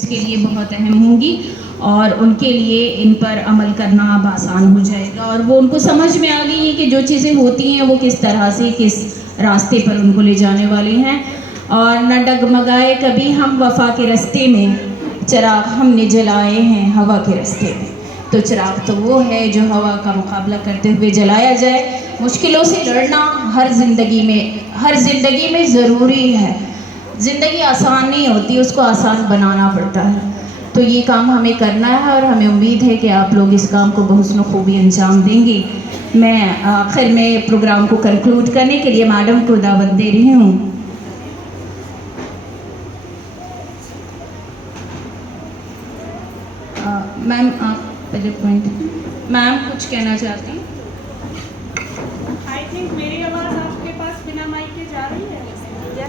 इसके लिए बहुत अहम होंगी और उनके लिए इन पर अमल करना अब आसान हो जाएगा और वो उनको समझ में आ गई है कि जो चीज़ें होती हैं वो किस तरह से किस रास्ते पर उनको ले जाने वाली हैं। और न डगमगाए कभी हम वफा के रास्ते में, चिराग हमने जलाए हैं हवा के रास्ते में। तो चिराग तो वो है जो हवा का मुकाबला करते हुए जलाया जाए। मुश्किलों से लड़ना हर ज़िंदगी में ज़रूरी है। ज़िंदगी आसान नहीं होती, उसको आसान बनाना पड़ता है। तो ये काम हमें करना है और हमें उम्मीद है कि आप लोग इस काम को बहुस्न खूबी अंजाम देंगे। मैं आखिर में प्रोग्राम को कंक्लूड करने के लिए मैडम को दावत दे रही हूँ। मैम पहले पॉइंट, मैम कुछ कहना चाहती हैं? आई थिंक मेरी आवाज़ आपके पास बिना माइक के जा रही है।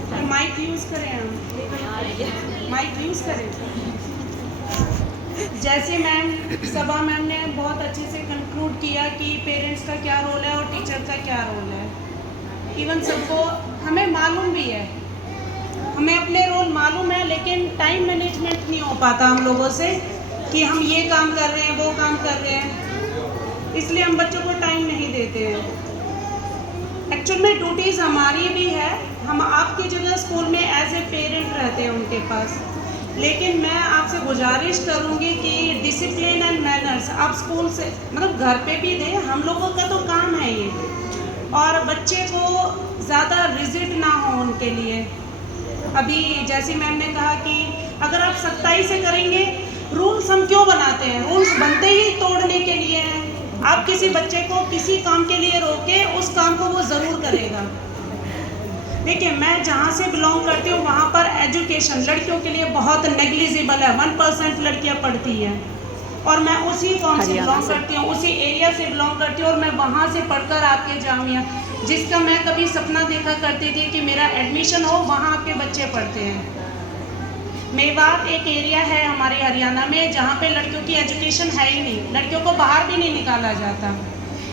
तो माइक यूज़ करें, हम माइक यूज़ करें। जैसे सबा मैम ने बहुत अच्छे से कंक्लूड किया कि पेरेंट्स का क्या रोल है और टीचर का क्या रोल है। इवन सबको हमें मालूम भी है, हमें अपने रोल मालूम है, लेकिन टाइम मैनेजमेंट नहीं हो पाता हम लोगों से कि हम ये काम कर रहे हैं, वो काम कर रहे हैं, इसलिए हम बच्चों को टाइम नहीं देते हैं। एक्चुअल में ड्यूटीज़ हमारी भी है, हम आपकी जगह स्कूल में एज ए पेरेंट रहते हैं उनके पास, लेकिन मैं आपसे गुजारिश करूंगी कि डिसिप्लिन एंड मैनर्स आप स्कूल से मतलब घर पे भी दें। हम लोगों का तो काम है ये, और बच्चे को ज़्यादा रिजिड ना हो उनके लिए। अभी जैसे मैम ने कहा कि अगर आप सख्ताई से करेंगे, रूल्स हम क्यों बनाते हैं? रूल्स बनते ही तोड़ने के लिए हैं। आप किसी बच्चे को किसी काम के लिए रोके, उस काम को वो ज़रूर करेगा। देखिए, मैं जहाँ से बिलोंग करती हूँ वहाँ पर एजुकेशन लड़कियों के लिए बहुत नेग्लिजिबल है। 1% लड़कियाँ पढ़ती हैं, और मैं उसी फॉर्म से बिलोंग करती हूँ, उसी एरिया से बिलोंग करती हूँ, और मैं वहाँ से पढ़कर आके जामिया, जिसका मैं कभी सपना देखा करती थी कि मेरा एडमिशन हो, वहाँ आपके बच्चे पढ़ते हैं। मेवात एक एरिया है हमारे हरियाणा में जहाँ पे लड़कियों की एजुकेशन है ही नहीं, लड़कियों को बाहर भी नहीं निकाला जाता,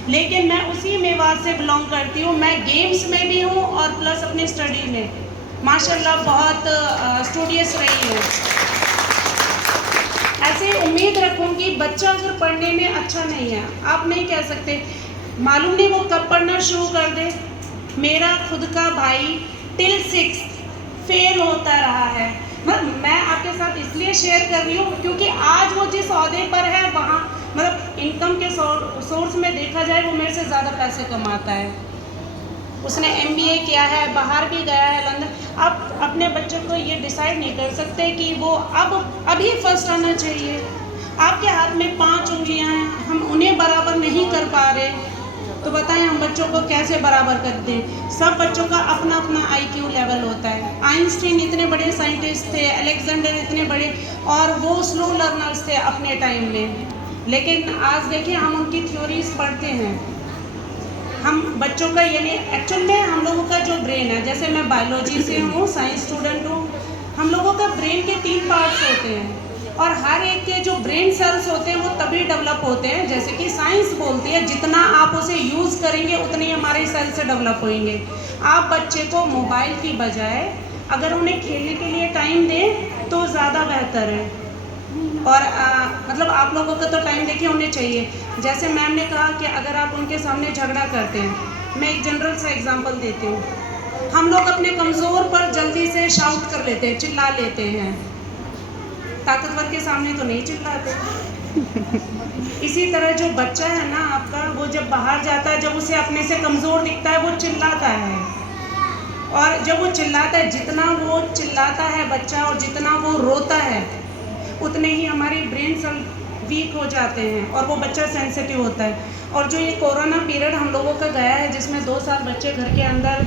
लेकिन मैं उसी मेवात से बिलोंग करती हूँ। मैं गेम्स में भी हूँ और प्लस अपनी स्टडी में माशाल्लाह बहुत स्टूडियस रही हूँ। ऐसे उम्मीद रखूँगी बच्चा अगर पढ़ने में अच्छा नहीं है, आप नहीं कह सकते, मालूम नहीं वो कब पढ़ना शुरू कर दे। मेरा खुद का भाई टिल 6 फेल होता रहा है। मैं आपके साथ इसलिए शेयर कर रही हूँ क्योंकि आज वो जिस ओहदे पर है वहाँ मतलब इनकम के सोर्स में देखा जाए वो मेरे से ज़्यादा पैसे कमाता है। उसने MBA किया है, बाहर भी गया है लंदन। आप अपने बच्चों को ये डिसाइड नहीं कर सकते कि वो अभी फर्स्ट आना चाहिए। आपके हाथ में 5 उंगलियां हैं, हम उन्हें बराबर नहीं कर पा रहे, तो बताएं हम बच्चों को कैसे बराबर कर दें? सब बच्चों का अपना अपना IQ लेवल होता है। आइंस्टीन इतने बड़े साइंटिस्ट थे, अलेक्जेंडर इतने बड़े, और वो स्लो लर्नर्स थे अपने टाइम में, लेकिन आज देखिए हम उनकी थ्योरीज पढ़ते हैं। हम बच्चों का यानी एक्चुअल में हम लोगों का जो ब्रेन है, जैसे मैं बायोलॉजी से हूँ, साइंस स्टूडेंट हूँ, हम लोगों का ब्रेन के 3 पार्ट्स होते हैं, और हर एक के जो ब्रेन सेल्स होते हैं वो तभी डेवलप होते हैं, जैसे कि साइंस बोलती है जितना आप उसे यूज़ करेंगे उतने ही हमारे सेल्स से डेवलप होंगे। आप बच्चे को मोबाइल की बजाय अगर उन्हें खेलने के लिए टाइम दें तो ज़्यादा बेहतर है। और मतलब आप लोगों का तो टाइम देखिए उन्हें चाहिए। जैसे मैम ने कहा कि अगर आप उनके सामने झगड़ा करते हैं, मैं एक जनरल सा एग्जांपल देती हूँ। हम लोग अपने कमज़ोर पर जल्दी से शाउट कर लेते हैं, चिल्ला लेते हैं, ताकतवर के सामने तो नहीं चिल्लाते। इसी तरह जो बच्चा है ना आपका, वो जब बाहर जाता है, जब उसे अपने से कमज़ोर दिखता है वो चिल्लाता है, और जब वो चिल्लाता है, जितना वो चिल्लाता है बच्चा और जितना वो रोता है उतने ही हमारे ब्रेन सेल वीक हो जाते हैं और वो बच्चा सेंसिटिव होता है। और जो ये कोरोना पीरियड हम लोगों का गया है, जिसमें 2 साल बच्चे घर के अंदर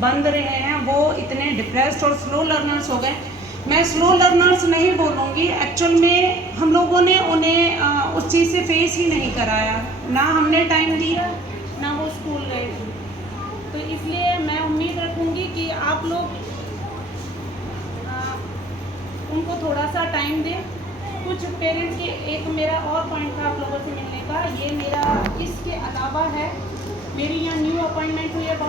बंद रहे हैं, वो इतने डिप्रेस्ड और स्लो लर्नर्स हो गए। मैं स्लो लर्नर्स नहीं बोलूँगी, एक्चुअल में हम लोगों ने उन्हें उस चीज़ से फेस ही नहीं कराया, ना हमने टाइम दिया, ना वो स्कूल गए। तो इसलिए मैं उम्मीद रखूँगी कि आप लोग उनको थोड़ा सा टाइम दें। कुछ पेरेंट्स के एक मेरा और पॉइंट था आप लोगों से मिलने का, ये मेरा इसके अलावा है, मेरी यहाँ न्यू अपॉइंटमेंट हुई है।